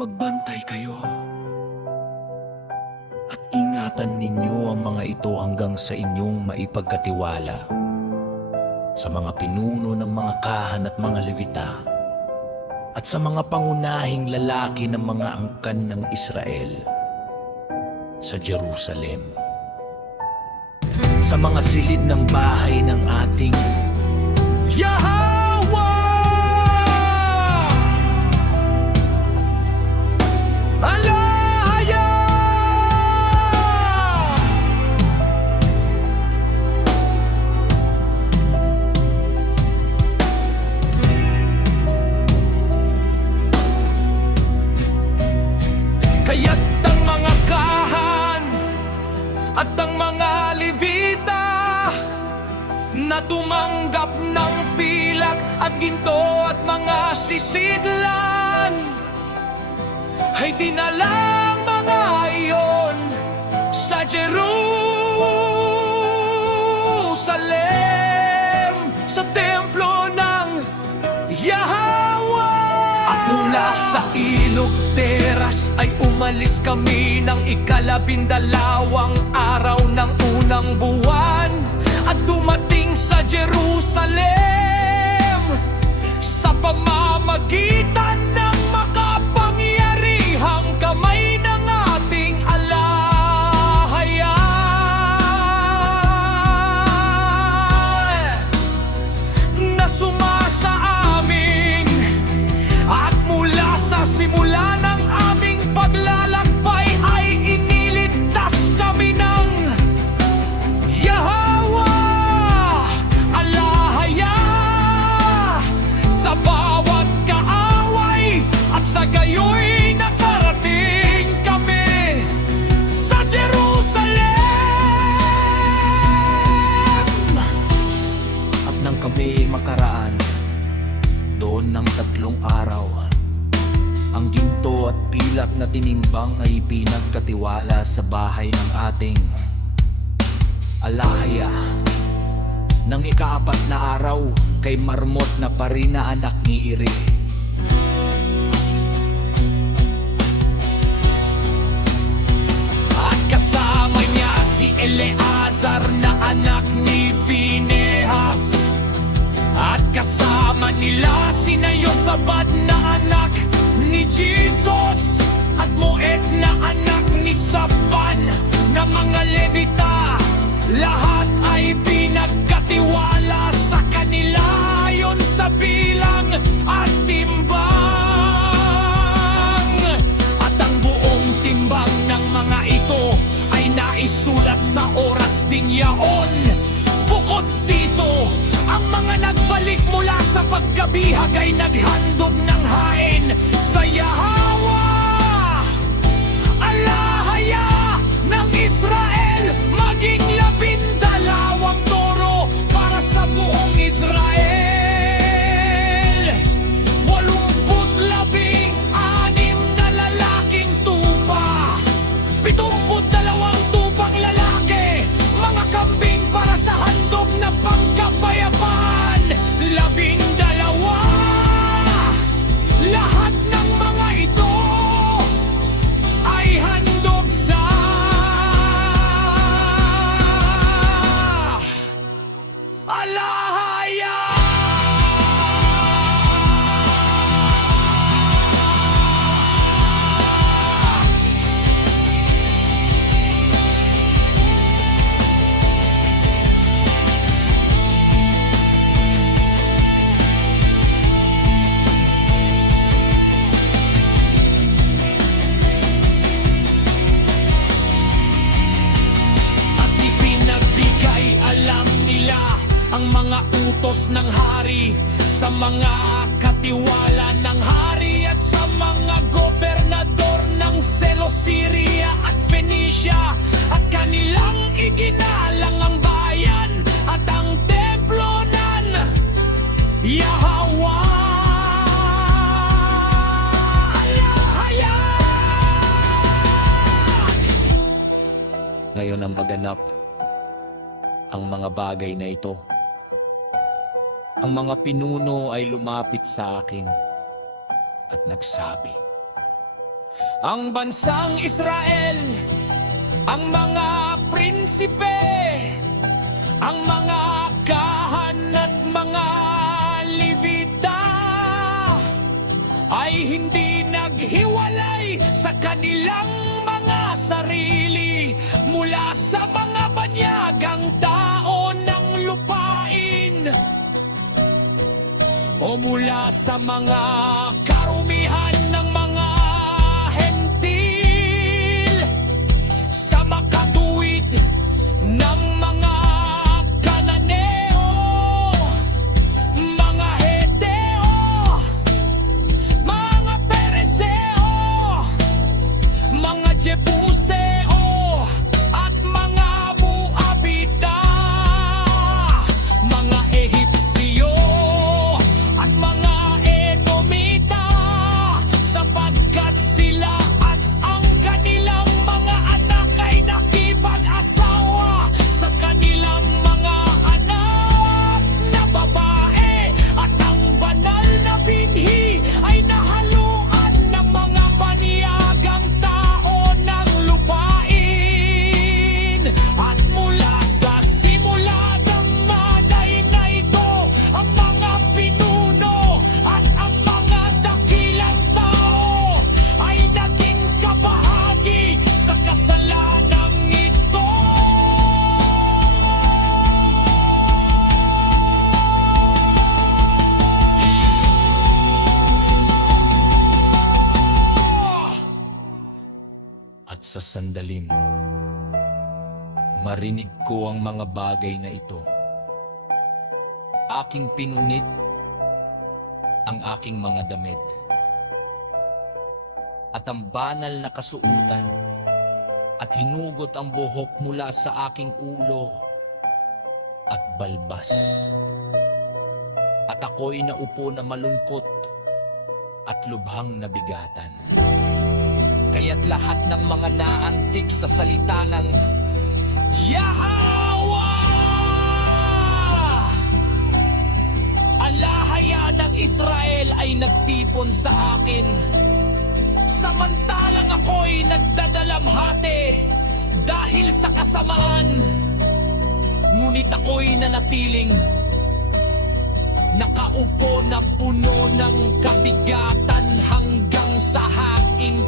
Magbantay kayo at ingatan ninyo ang mga ito hanggang sa inyong maipagkatiwala sa mga pinuno ng mga kahan at mga levita at sa mga pangunahing lalaki ng mga angkan ng Israel sa Jerusalem, sa mga silid ng bahay ng ating Yahweh! Alaya! Kaya't ang mga kahan at ang mga levita na tumanggap ng pilak at ginto at mga sisidlan ay dinalang mga iyon sa Jerusalem, sa templo ng Yahweh. At mula sa ilog teras ay umalis kami ng ikalabindalawang araw ng unang buwan at dumating sa Jerusalem sa pamamagitan ng makapangyarihang kamay ng ating alahayan na sumasa amin. At mula sa simula ng aming paglalakbay ay iniligtas kami ng Yahweh alahaya sa bawat kaaway, at sa gayoy nakarating kami sa Jerusalem. At nang kami makaraan doon ng 3 araw, ang ginto at pilak na tinimbang ay pinagkatiwala sa bahay ng ating alahaya. Nang ika-4 na araw, kay Marmot na pari na anak ni Iri, at kasama niya si Eleazar na anak ni Finehas, at kasama nila sina Yosabad na anak ni Jesus, at Moed na anak ni Saban na mga levita. Lahat ay pinagkatiwala sa kanila ayon sa bilang at timbang. At ang buong timbang ng mga ito ay naisulat sa oras ding yaon. Bukod dito, ang mga nagbalik mula sa pagkabihag ay naghandog ng hain sa Yahweh alahaya ng Israel, maging 12 toro para sa buong Israel. 86 na lalaking tupa, 72 tupang lalaki, mga kambing para sa handog na pangkapayapaan. 12, lahat ng mga ito ay handog sa alahaya. At ipinagbigay alam nila ang mga utos ng hari sa mga katiwala ng hari at sa mga gobernador ng Seleucia at Phoenicia, at kanilang iginalang ang bayan at ang templo ng Yahweh alahaya. Ngayon ang maganap ang mga bagay na ito. Ang mga pinuno ay lumapit sa akin at nagsabi, ang bansang Israel, ang mga prinsipe, ang mga kahan at mga libita ay hindi naghiwalay sa kanilang mga sarili mula sa mga banyagang tao ng lupain o mula sa mga karumihan ng mga hentil, sa makatuwid ng mga Kananeo, mga Heteo, mga Pereseo, mga Jebuseo at mga Moabita, mga Ehipsyo at mga Edomita, sapagkat sila at ang kanilang mga anak ay nakipag-asawa sa kanilang mga anak na babae, at ang banal na binhi ay nahaluan ng mga paniyagang tao ng lupain. At mula sa simula ng maday na ito, ang mga pinuno at ang mga dakilang tao ay naging kabahagi sa kasalanang ito. At sa sandaling marinig ko ang mga bagay na ito, aking pinunit ang aking mga damit at ang banal na kasuutan, at hinugot ang buhok mula sa aking ulo at balbas. At ako'y naupo na malungkot at lubhang nabigatan. Kaya't lahat ng mga naantig sa salita ng Yahweh, alahaya ng Israel ay nagtipon sa akin, samantalang ako'y nagdadalamhati dahil sa kasamaan. Ngunit ako'y nanatiling nakaupo na puno ng kabigatan hanggang sa haking